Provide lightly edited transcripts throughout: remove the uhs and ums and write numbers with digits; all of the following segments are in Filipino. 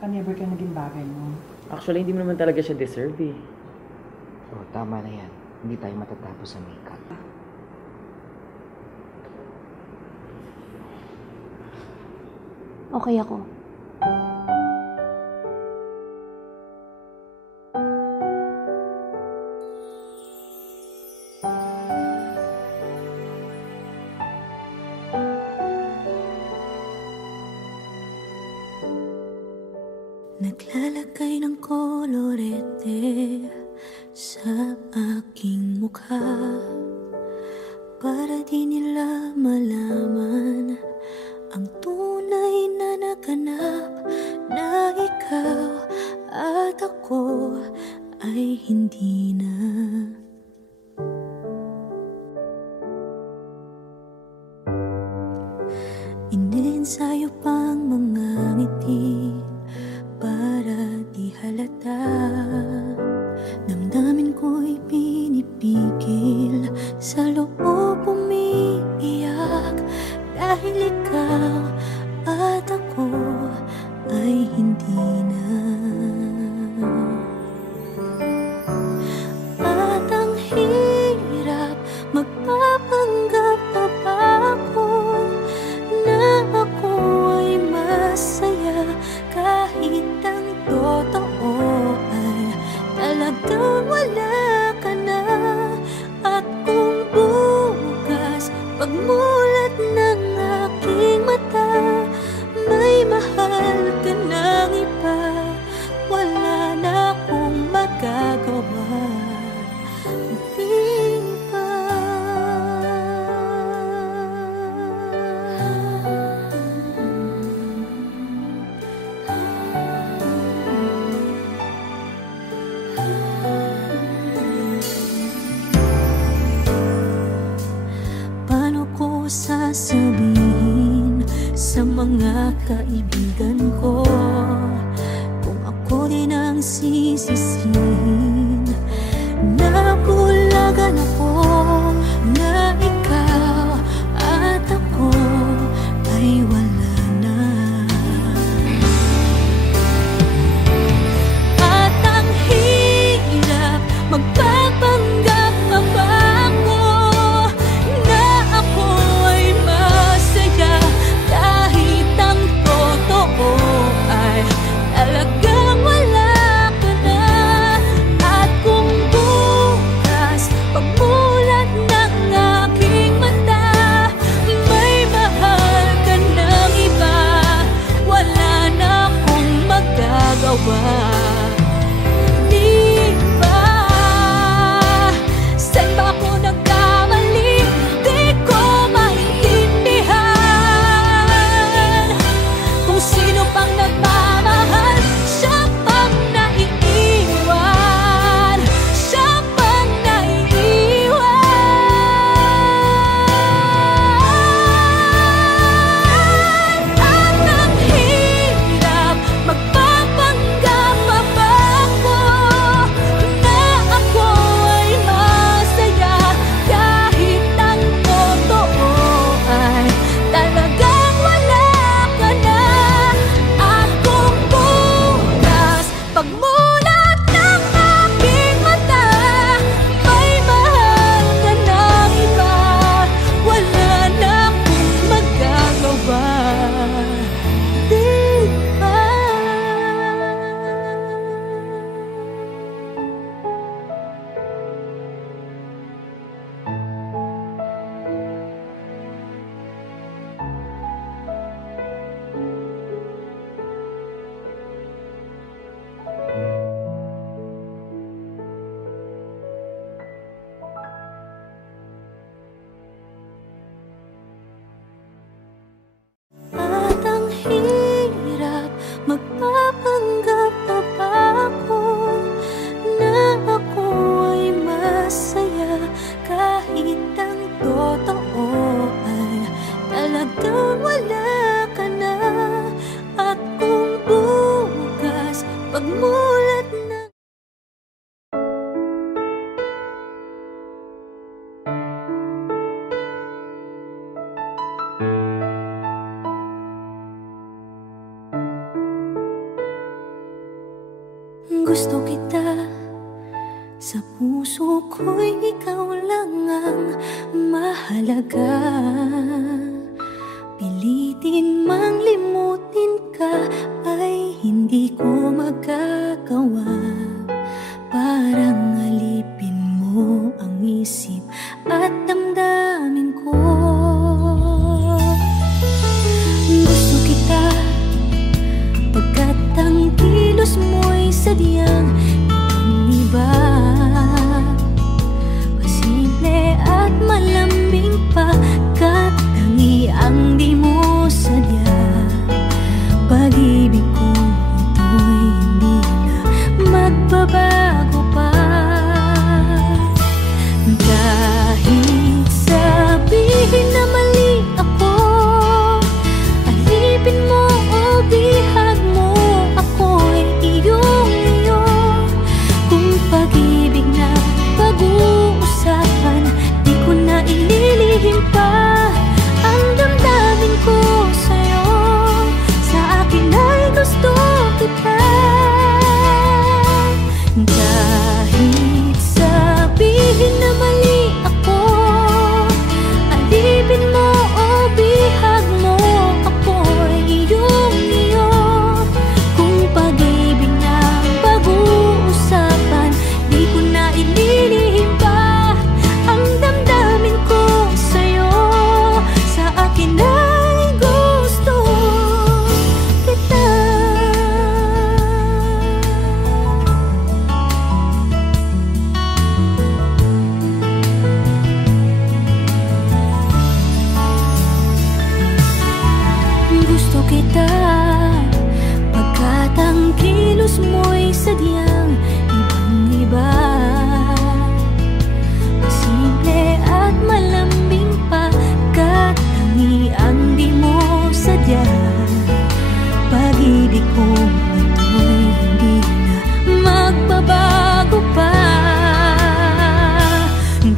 ka-never ka naging bagay mo. Actually, hindi mo naman talaga siya deserve eh. Oh, tama na yan. Hindi tayo matatapos sa makeup. Okay ako. Naglalagay ng kolorete sa aking mukha para di nila malaman ang tunay na naganap, na ikaw at ako ay hindi na. Iniensayo pang mga ngiti para di halata. Damdamin ko'y pinipigil, sa loob umiiyak, dahil ikaw at ako ay hindi na. At ang hirap, magpapanggap pa ba ako na ako ay masaya, kahit ang totoo ay talagang wala ka na. At kung bukas pagmulat ng aking mata, may mahal ka ng iba, wala na akong magagawa. Di ba? Paano ko sasabihin sa mga kaibigan ko kung ako din ang sisisihin? Nabulagan ako na ikaw at ako ay wala na. At ang hirap, magpapanggap pa ba ako na ako ay masaya, kahit ang totoo ay talagang wala ka na. At kung bukas pagmulat ng aking mata, may mahal ka ng iba, wala na akong magagawa. Di ba? Saan ba ako nagkamali? Di ko maintindihan. Kung sino pang nagmamahal, siya pang naiiwan, siya pang naiiwan. At ang hirap, magpapanggap pa ba ako na ako ay masaya, kahit ang totoo ay talagang wala ka na. At kung bukas pagmulat ng aking mata, may mahal ka ng iba, wala na akong magagawa. Di ba? At ang hirap, magpapanggap pa ba ako na ako ay masaya, kahit ang totoo ay talagang wala ka na. At kung bukas pagmulat ng Gusto kita, sa puso ko'y ikaw lang ang mahalaga. Pilitin mang limutin ka ay hindi ko magagawa. Parang alipin mo ang isip at damdamin ko. Gusto kita pagkat ang kilos mo'y sadyang ibang-iba. Masimple at malambing pa, kat tangi ang di mo sadya. Pag-ibig ko ito'y hindi na magbabago pa. Kahit sabihin na mali ako, alipin mo o bihag mo, ako'y iyong-iyo. Kung pag-ibig na pag-uusapan, di ko na ililihim pa ang damdamin ko sa'yo. Sa akin ay gusto kita. Kahit sabihin na mali ako, alipin mo o bihag mo, ako'y iyong-iyo. Kung pag-ibig na pag-uusapan, di ko na ililihim pa ang damdamin ko sa'yo. Sa akin ay gusto kita. Gusto kita pagkat ang kilos mo'y sadyang ibang-iba. Masimple at malambing pa, kat tangi ang di mo sadya. Pag-ibig ko ito'y hindi na magbabago pa.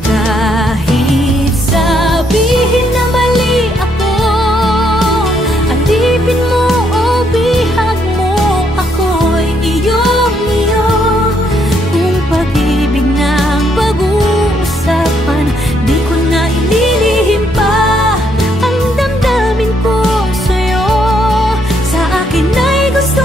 Kahit sabihin na mali ako, alipin mo o bihag mo, ako'y iyong-iyo. Kung pag-ibig na pag-uusapan, di ko na ililihim pa ang damdamin ko sa'yo. Sa akin ay gusto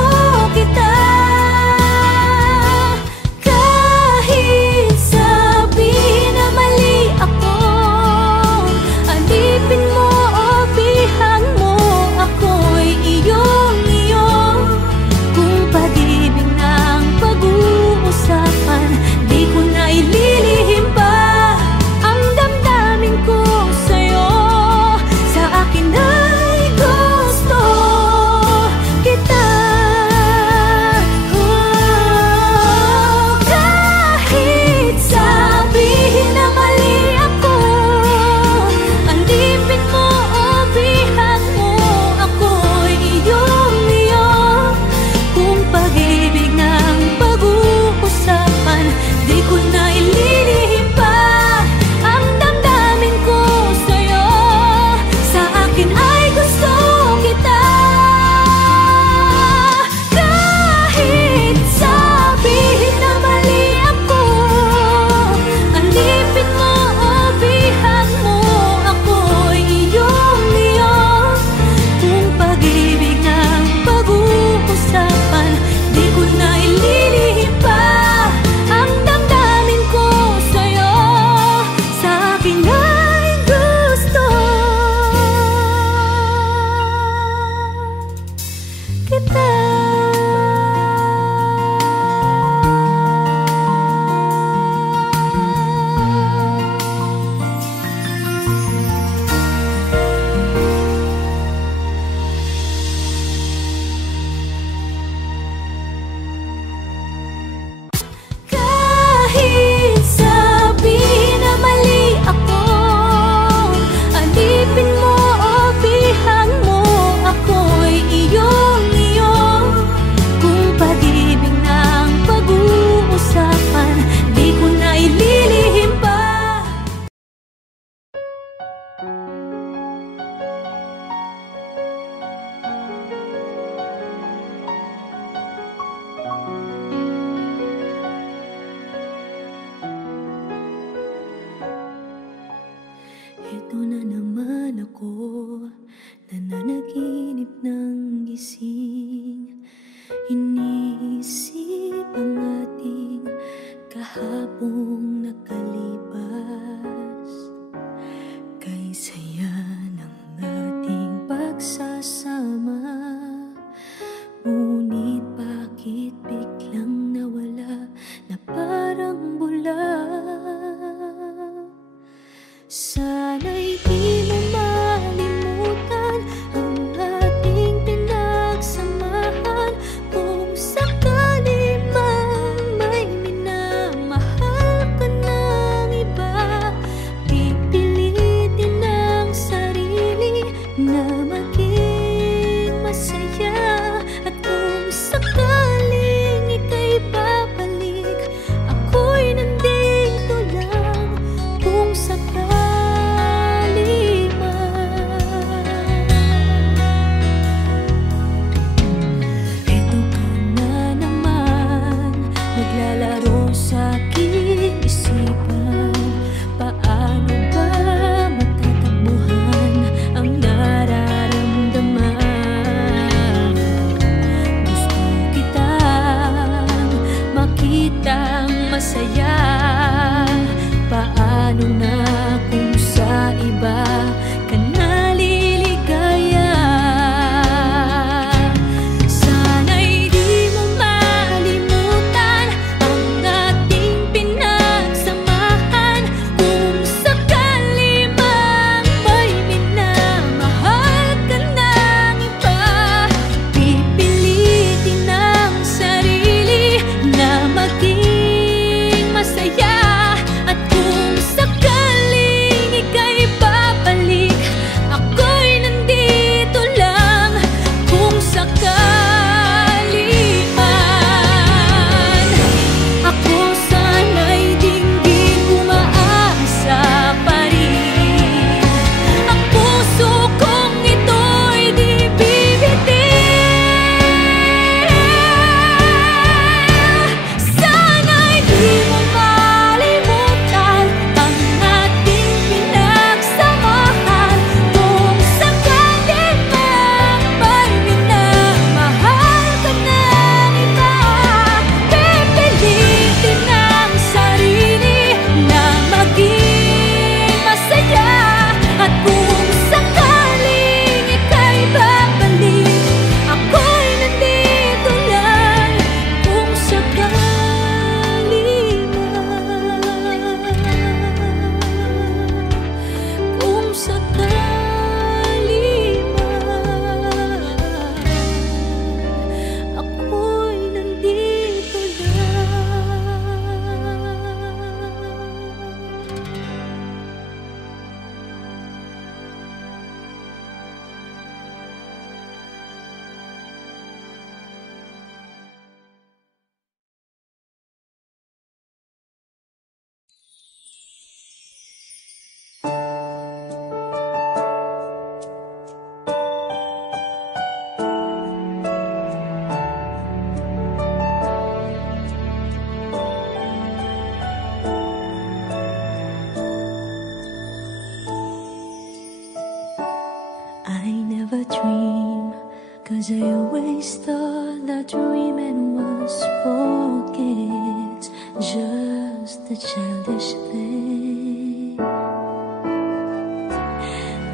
They always thought that dreaming was for kids, just a childish thing.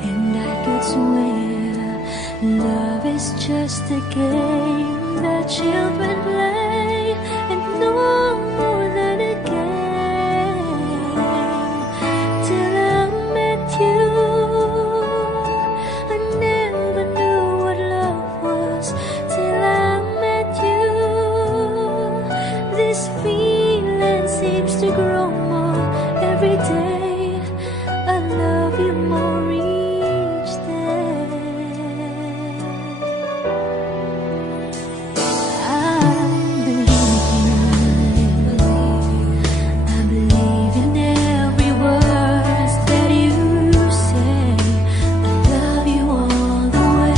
And I could swear love is just a game that children play, and no more than a game. Till I met you, I never knew what love was. Till I met you, this feeling seems to grow more every day. I love you more each day. I believe in every word that you say. I love you all the way.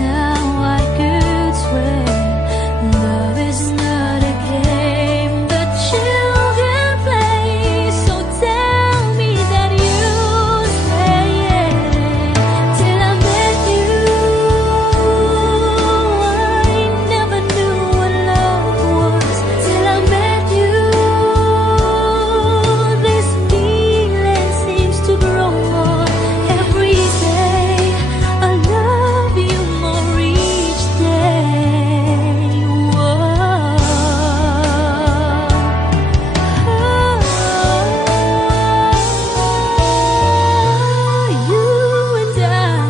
Now I could swear love is not a game that children play. So tell me that you stay. Till I met you, I never knew what love was. Till I met you, this feeling seems to grow more every day. I love you more each day. You and I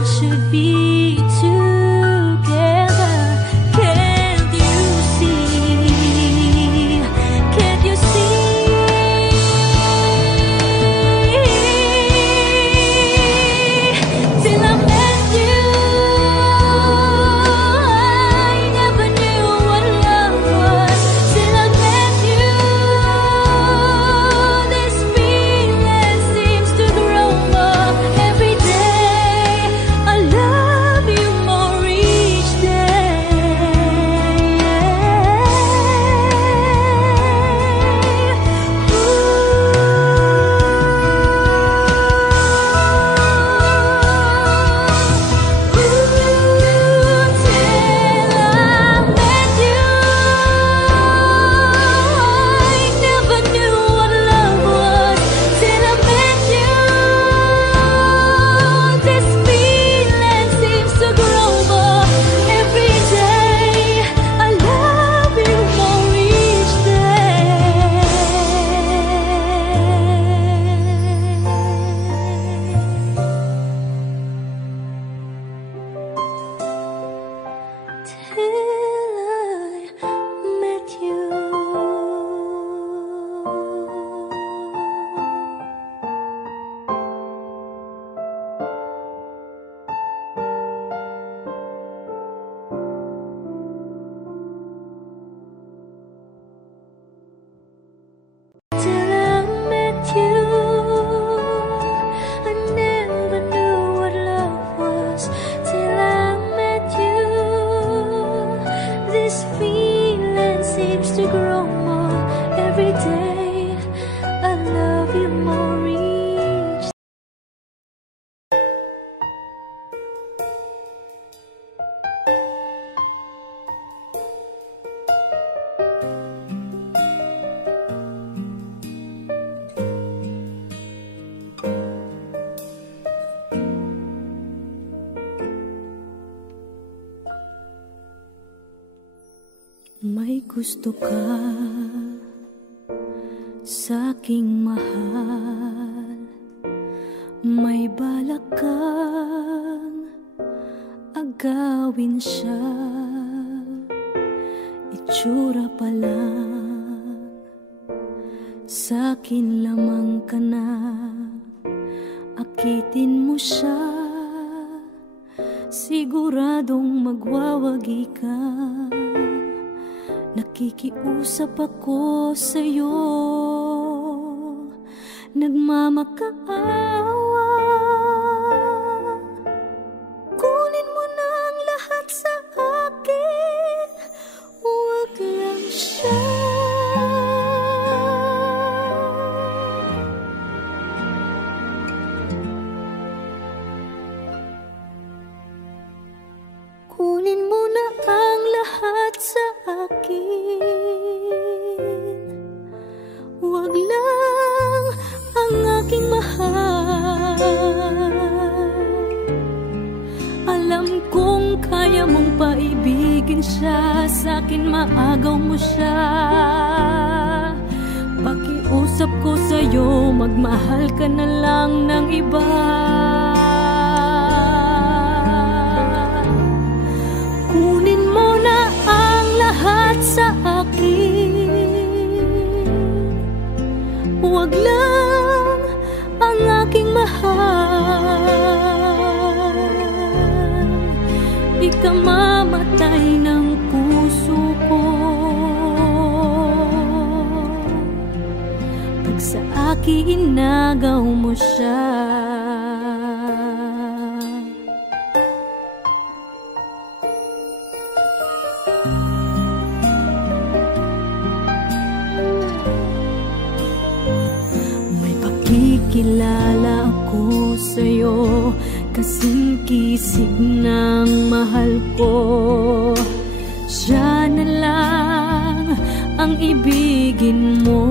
should be together. Can't you see? Can't you see? Till I met you, I never knew what love was. Till I met you, this feeling seems to grow more every day. I love you more each till I met you, I never knew what love was. Till I met you, this feeling seems to grow more every day. I love you more each. May gusto ka sa'king mahal, may balak kang agawin siya. Itsura pa lang, sa'kin lamang ka na. Akitin mo siya, siguradong magwawagi ka. Nakikiusap ako sa'yo, nagmamakaawa. Kunin mo na ang lahat sa akin, huwag lang siya. Kunin mo na ang lahat sa akin. Huwag lang ang aking mahal. Alam kong kaya mong paibigin siya, sa'kin maagaw mo siya. Pakiusap ko sa'yo, magmahal ka na lang ng iba. Kunin mo na ang lahat sa akin. Huwag lang ang aking mahal. Ikamamatay ng puso ko pag sa akin inagaw mo siya. Kilala ako sa'yo, kasing kisig ng mahal ko. Siya na lang ang ibigin mo.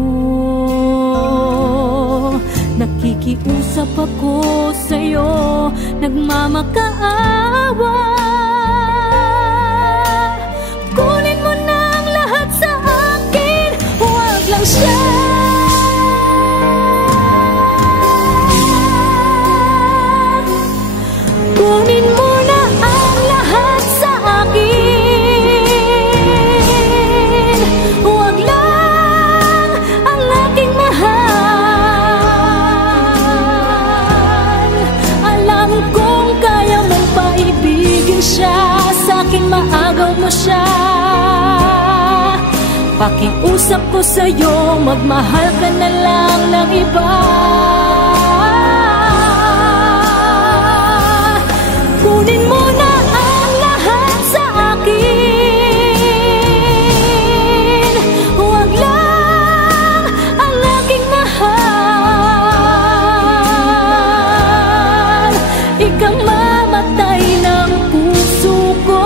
Nakikiusap ako sa'yo, nagmamakaawa. Kunin mo na ang lahat sa akin, huwag lang siya. Kunin mo na ang lahat sa akin. Huwag lang ang aking mahal. Alam kong kaya mong paibigin siya, sa'kin maagaw mo siya. Pakiusap ko sa'yo, magmahal ka na lang ng iba. Kunin mo na ang lahat sa akin. Huwag lang ang aking mahal. Ikamamatay ng puso ko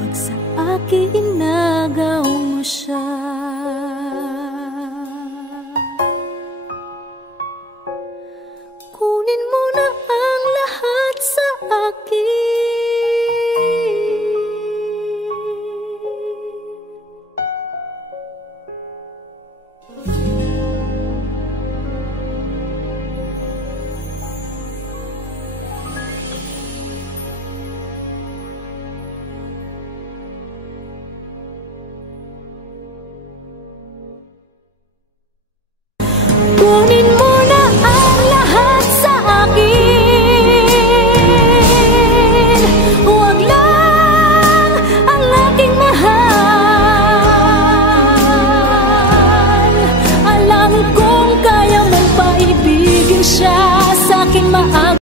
pag sa akin inagaw mo siya. Kunin mo na ang lahat sa akin. Kunin mo na ang lahat sa akin. Huwag lang ang aking mahal. Alam kong kaya mong paibigin siya, sa'kin maagaw.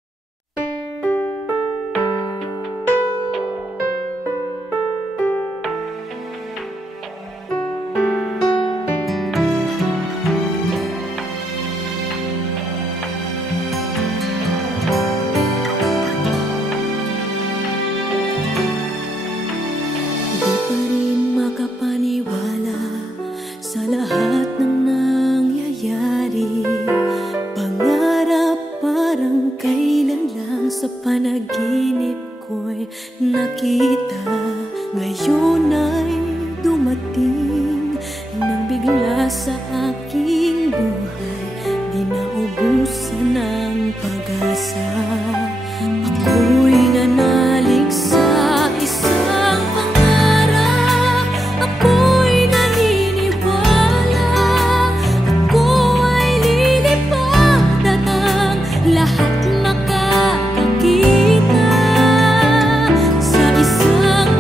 Sa lahat ng nangyayari, pangarap parang kailan lang sa panaginip ko'y nakita. Ngayon ay dumating nang bigla sa aking buhay, di naubusan ng pag-asa. Ako'y nanalig sa isang pangarap. Ako'y naniniwala, ako ay lilipad at ang lahat makakakita sa isang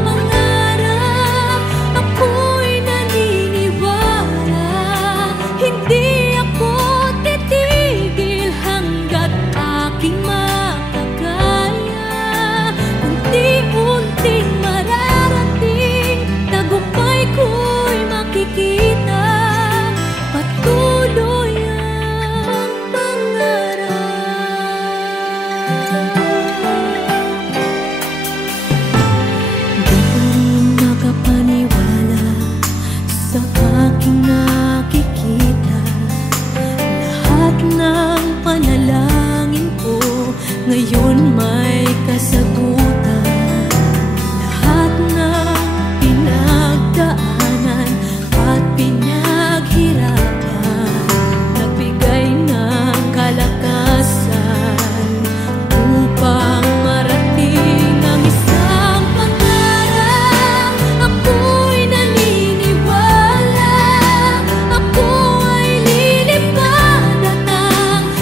Lahat ng panalangin ko ngayon may kasagutan. Lahat ng pinagdaanan at pinaghirapan nagbigay ng kalakasan upang marating ang isang pangarap. Ako'y naniniwala, ako ay lilipad at ang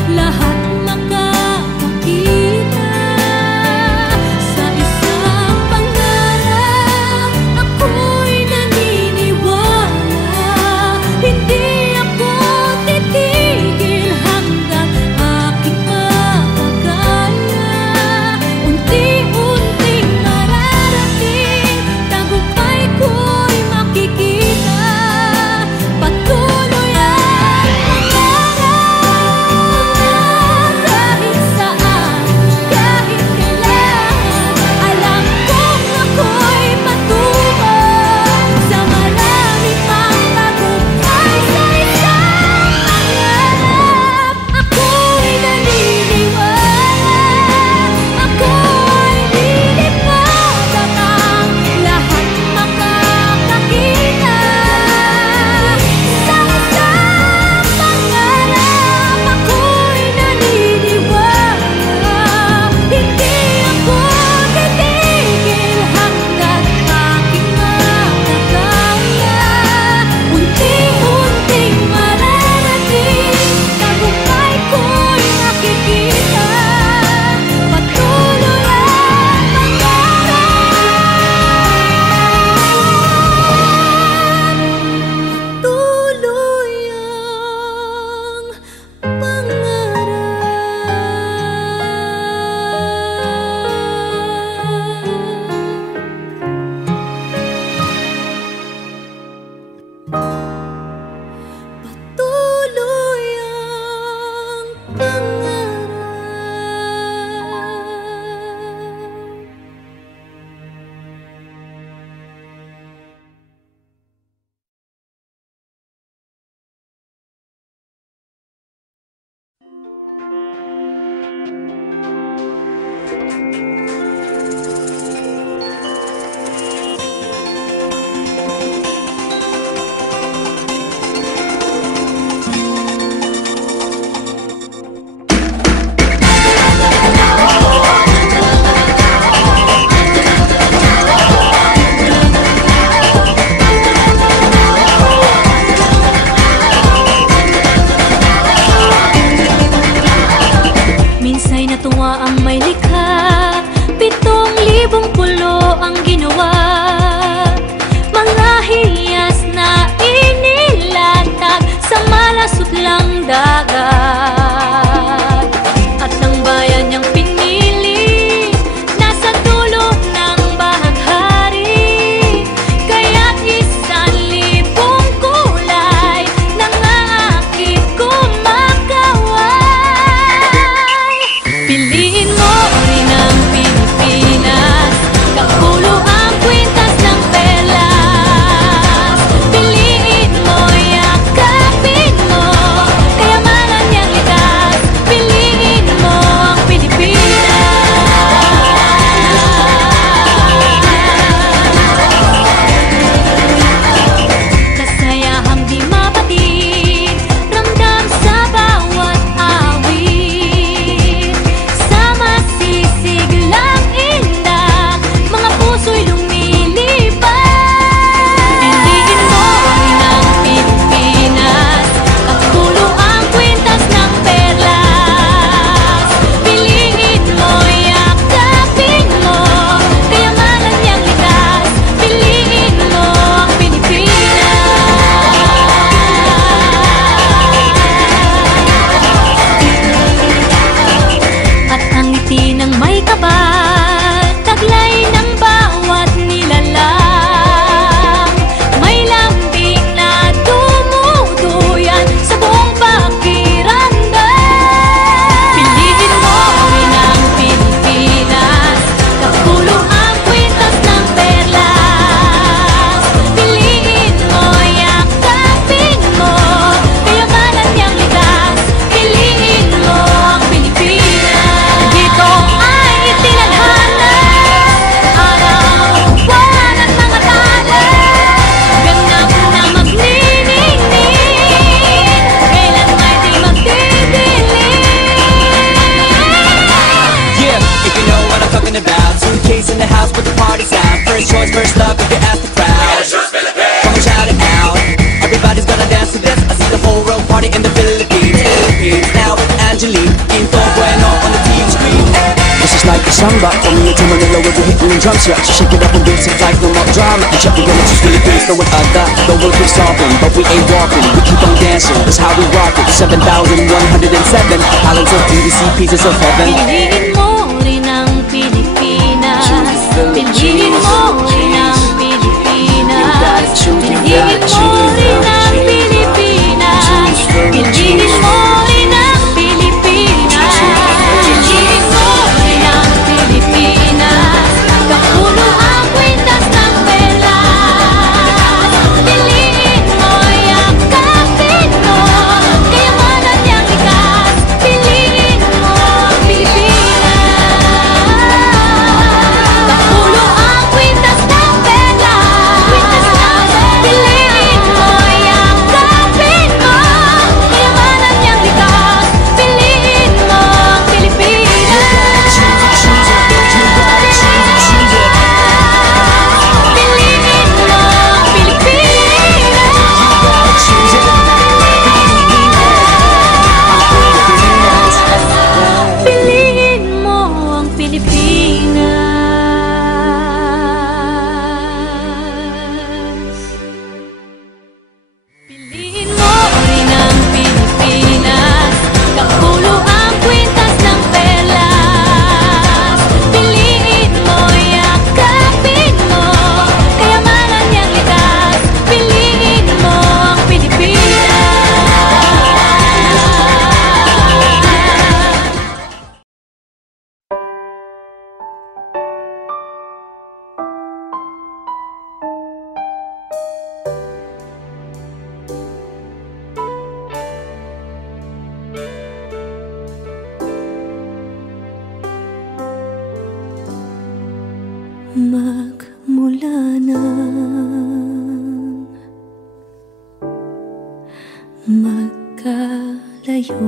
the house with the party sound. First choice, first love, if you ask the crowd. Come on, shout it out. Everybody's gonna dance to this. I see the whole world party in the Philippines. Now with Angelique, Quinto Bueno on the TV screen. This is like a samba. Coming into Manila with the hitting and drums. Yeah, she shake it up and basic like no more drama. And check, we're gonna choose Philippines, know what I got. The world keeps talking, but we ain't walking. We keep on dancing, that's how we rock it. 7,107 islands of beauty, pieces of heaven. Piliin mo rin ang Pilipinas. Piliin mo rin ang Pilipinas. Piliin mo rin ang Pilipinas. Piliin mo rin ang Pilipinas. Piliin mo rin ang Pilipinas. Kapulo ang kwintas ng pelas. Piliin mo, yakapin mo, kayamanan niyang likas. Piliin mo ang Pilipinas. Kapulo ang kwintas ng pelas. Piliin mo, yakapin mo, kayamanan niyang likas. Piliin mo ang Pilipinas. Piliin mo ang Pilipinas. Piliin mo rin ang Pilipinas. Kapulo ang kwintas ng pelas. Piliin mo, yakapin mo, kayamanan niyang likas. Piliin mo ang Pilipinas. Magmula nang magkalayo,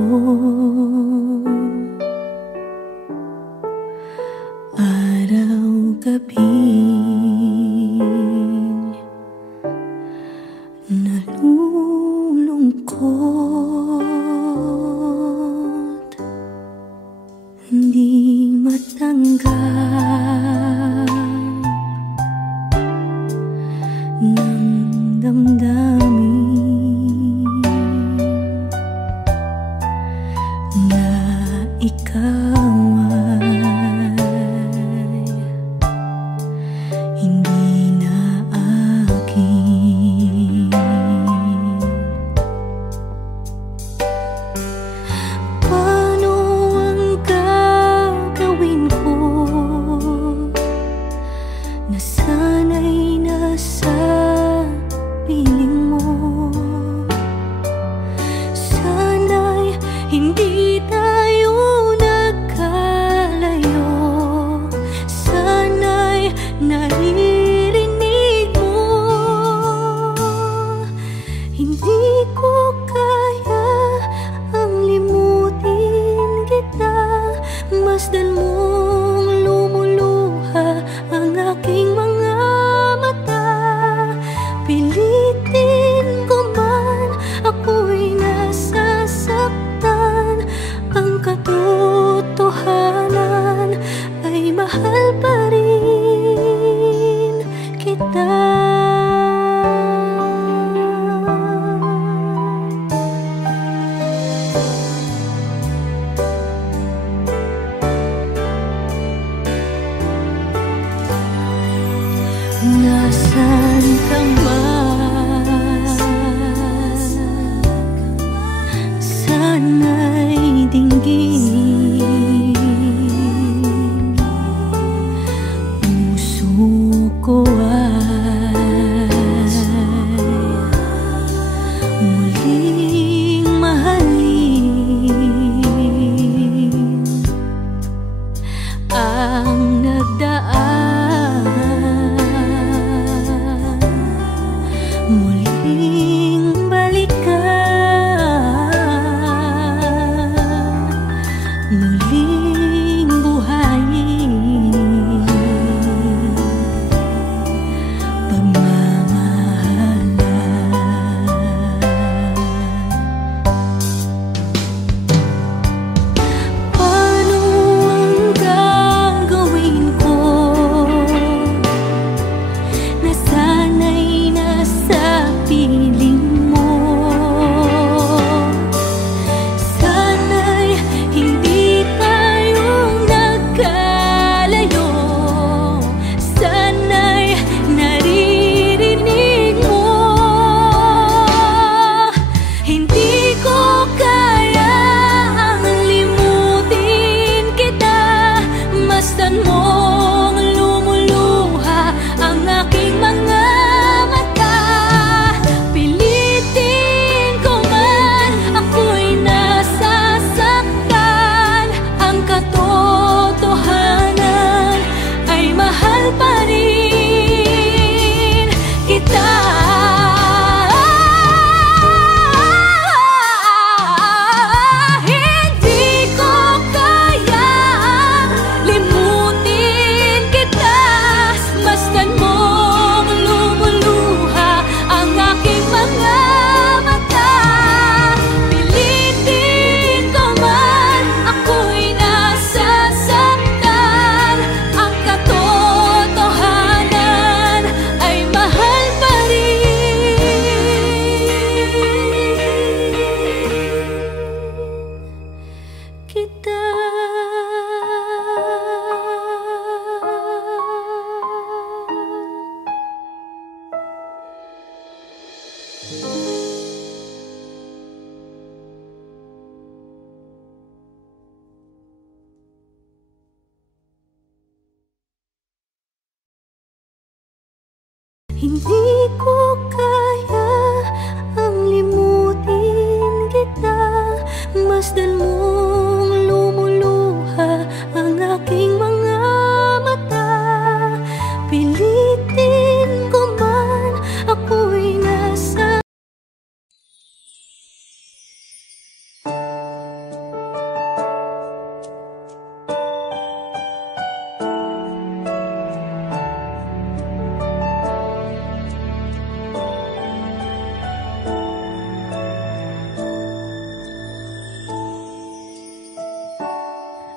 araw-gabi nalulungkot, di matanggap ng damdamin na ikaw ay hindi na akin. Paano ang gagawin ko na sana'y nasa piling mo? Sana'y hindi tayo nagkalayo. Sana'y naririnig mo. Hindi ko kaya ang limutin kita. Masdan mong lumuluha ang aking mga mata. Pilitin ko man, ako'y nasasaktan. Ang katotohanan ay mahal pa rin kita. Nasaan ka man? Sana'y dinggin. Puso ko ay muling mahalin. Ang nagdaan muling balikan, muling buhayin. Hindi ko kaya ang limutin kita. Masdan mong lumuluha ang aking mga mata. Pilitin ko man, ako'y nasa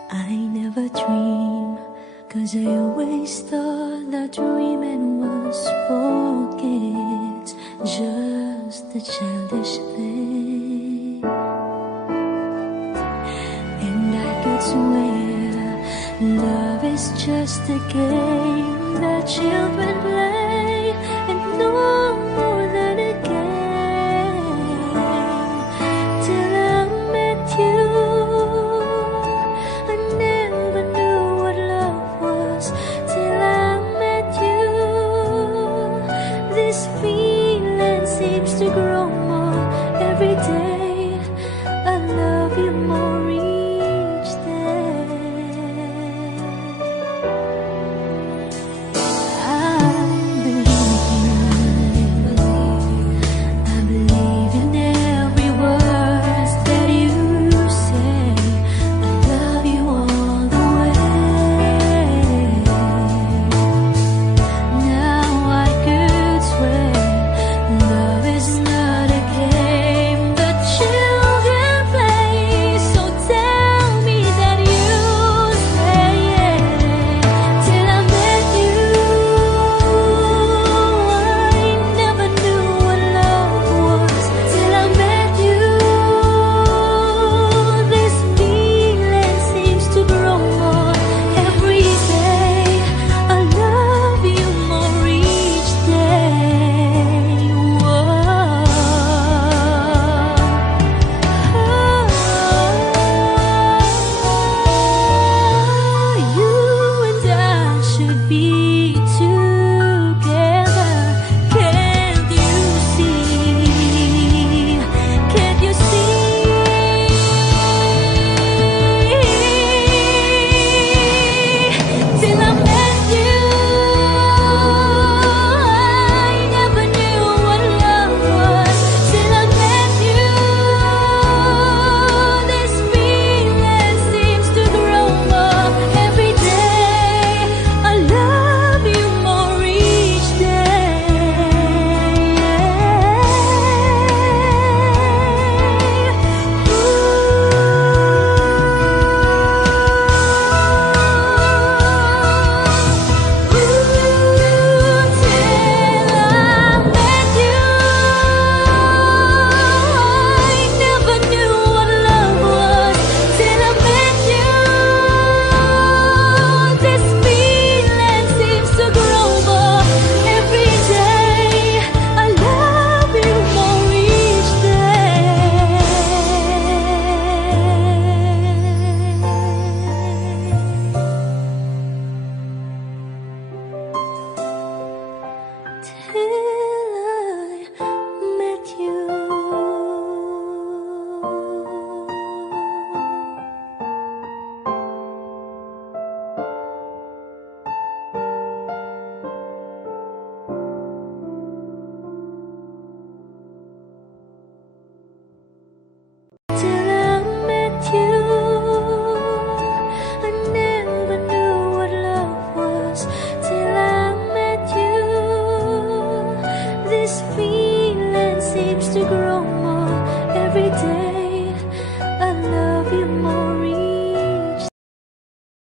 I never dream, 'cause I always thought that dreaming was forget, just a childish thing. And I could swear love is just a game that children play.